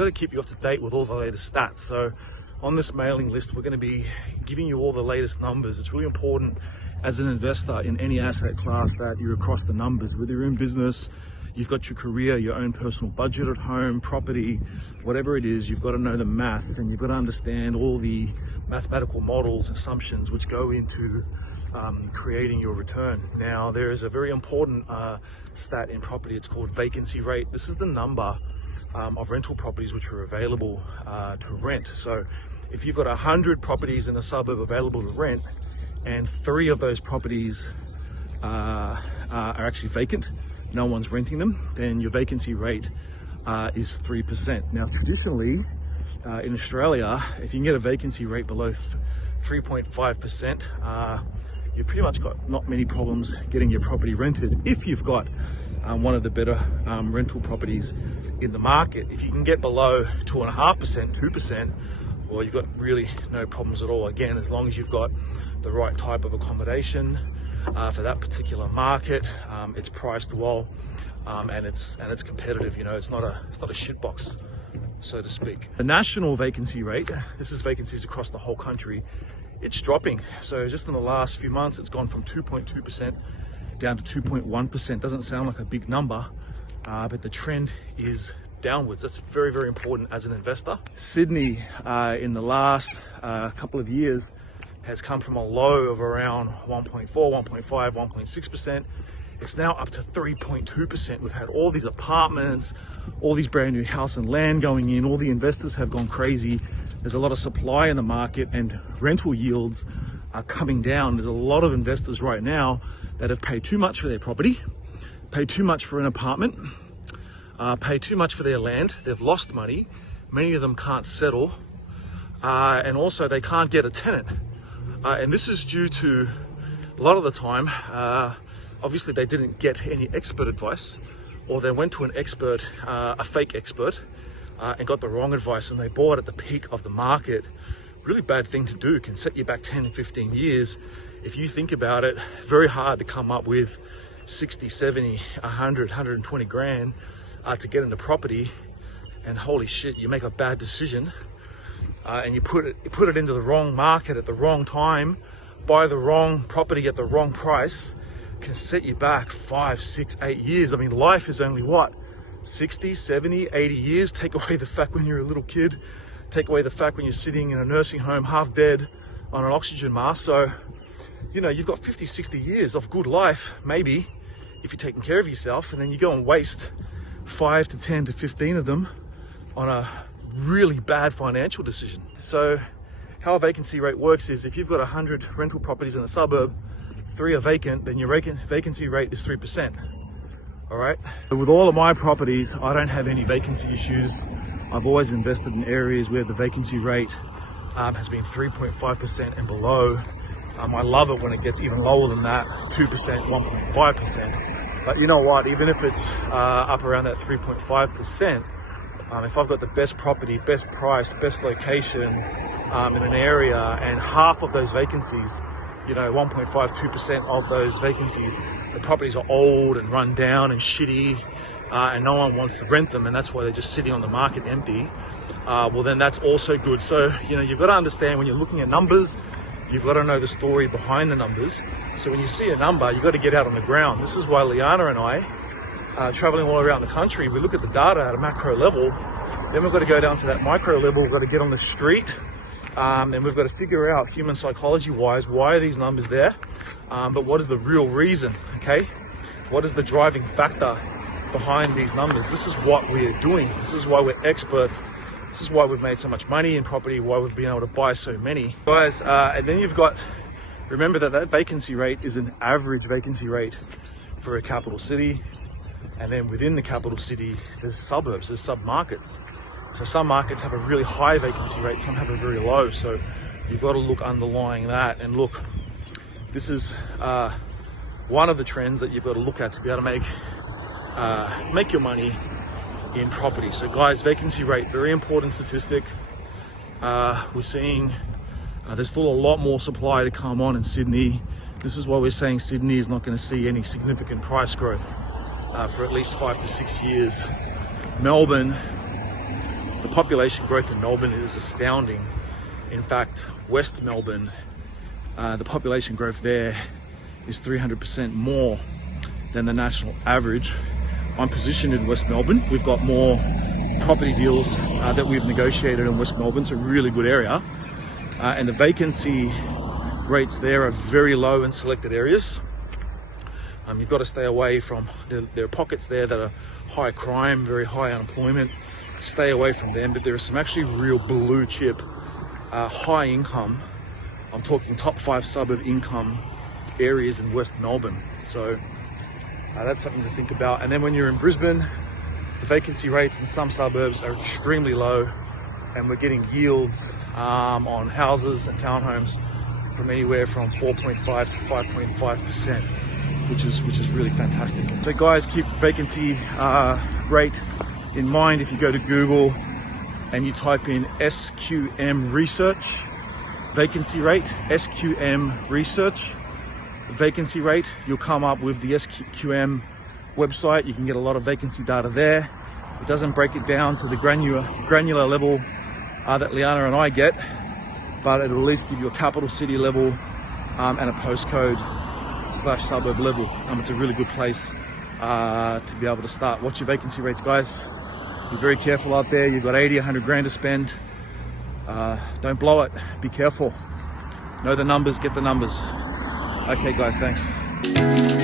got to keep you up to date with all the latest stats. So on this mailing list, we're going to be giving you all the latest numbers. It's really important as an investor in any asset class that you're across the numbers. Whether you're in business, you've got your career, your own personal budget at home, property, whatever it is, you've got to know the math, and you've got to understand all the mathematical models, assumptions which go into creating your return. Now, there is a very important stat in property. It's called vacancy rate. This is the number of rental properties which are available to rent. So if you've got 100 properties in a suburb available to rent, and 3 of those properties are actually vacant, no one's renting them, then your vacancy rate is 3%. Now, traditionally in Australia, if you can get a vacancy rate below 3.5%, you've pretty much got not many problems getting your property rented if you've got one of the better rental properties in the market. If you can get below 2.5%, 2%, well, you've got really no problems at all. Again, as long as you've got the right type of accommodation for that particular market, it's priced well, and it's competitive. You know, it's not a shitbox, so to speak. The national vacancy rate, this is vacancies across the whole country, it's dropping. So just in the last few months, it's gone from 2.2% down to 2.1%. Doesn't sound like a big number, but the trend is downwards. That's very, very important as an investor. Sydney in the last couple of years has come from a low of around 1.4, 1.5, 1.6%. It's now up to 3.2%. We've had all these apartments, all these brand new house and land going in. All the investors have gone crazy. There's a lot of supply in the market, and rental yields are coming down. There's a lot of investors right now that have paid too much for their property, paid too much for an apartment, paid too much for their land. They've lost money. Many of them can't settle, and also they can't get a tenant. And this is due to, a lot of the time, obviously they didn't get any expert advice, or they went to an expert, a fake expert, and got the wrong advice, and they bought at the peak of the market. Really bad thing to do. It can set you back 10 and 15 years. If you think about it, very hard to come up with 60, 70, 100, 120 grand to get into property, and holy shit, you make a bad decision. And you put it into the wrong market at the wrong time, buy the wrong property at the wrong price, can set you back 5, 6, 8 years. I mean, life is only what, 60, 70, 80 years. Take away the fact when you're a little kid, take away the fact when you're sitting in a nursing home half dead on an oxygen mask. So, you know, you've got 50, 60 years of good life, maybe, if you're taking care of yourself, and then you go and waste 5 to 10 to 15 of them on a really bad financial decision. So how a vacancy rate works is, if you've got 100 rental properties in a suburb, 3 are vacant, then your vacancy rate is 3%. All right. With all of my properties, I don't have any vacancy issues. I've always invested in areas where the vacancy rate has been 3.5% and below. I love it when it gets even lower than that, 2%, 1.5%. But you know what? Even if it's up around that 3.5%, if I've got the best property, best price, best location in an area, and half of those vacancies, you know, 1.5, 2% of those vacancies, the properties are old and run down and shitty, and no one wants to rent them, and that's why they're just sitting on the market empty, well, then that's also good. So, you know, you've got to understand, when you're looking at numbers, you've got to know the story behind the numbers. So when you see a number, you've got to get out on the ground. This is why Liana and I, traveling all around the country, we look at the data at a macro level, then we've got to go down to that micro level. We've got to get on the street, and we've got to figure out, human psychology wise, why are these numbers there, but what is the real reason? Okay, what is the driving factor behind these numbers? This is what we're doing. This is why we're experts. This is why we've made so much money in property, why we've been able to buy so many guys. And then you've got, remember that vacancy rate is an average vacancy rate for a capital city. And then within the capital city, there's suburbs, there's sub-markets. So some markets have a really high vacancy rate, some have a very low. So you've got to look underlying that. And look, this is one of the trends that you've got to look at to be able to make your money in property. So guys, vacancy rate, very important statistic. We're seeing there's still a lot more supply to come on in Sydney. This is why we're saying Sydney is not going to see any significant price growth for at least 5 to 6 years. Melbourne, the population growth in Melbourne is astounding. In fact, West Melbourne, the population growth there is 300% more than the national average. I'm positioned in West Melbourne. We've got more property deals that we've negotiated in West Melbourne, so really good area. And the vacancy rates there are very low in selected areas. You've got to stay away from, there are pockets there that are high crime, very high unemployment. Stay away from them, but there are some actually real blue chip, high income, I'm talking top 5 suburb income areas in West Melbourne. So that's something to think about. And then when you're in Brisbane, the vacancy rates in some suburbs are extremely low, and we're getting yields on houses and townhomes from anywhere from 4.5 to 5.5%, which is really fantastic. So guys, keep vacancy rate in mind. If you go to Google and you type in SQM research, vacancy rate, SQM research, vacancy rate, you'll come up with the SQM website. You can get a lot of vacancy data there. It doesn't break it down to the granular level that Liana and I get, but it'll at least give you a capital city level and a postcode / suburb level. It's a really good place to be able to start. Watch your vacancy rates, guys. Be very careful out there. You've got 80, 100 grand to spend. Don't blow it. Be careful. Know the numbers, get the numbers. Okay guys, thanks.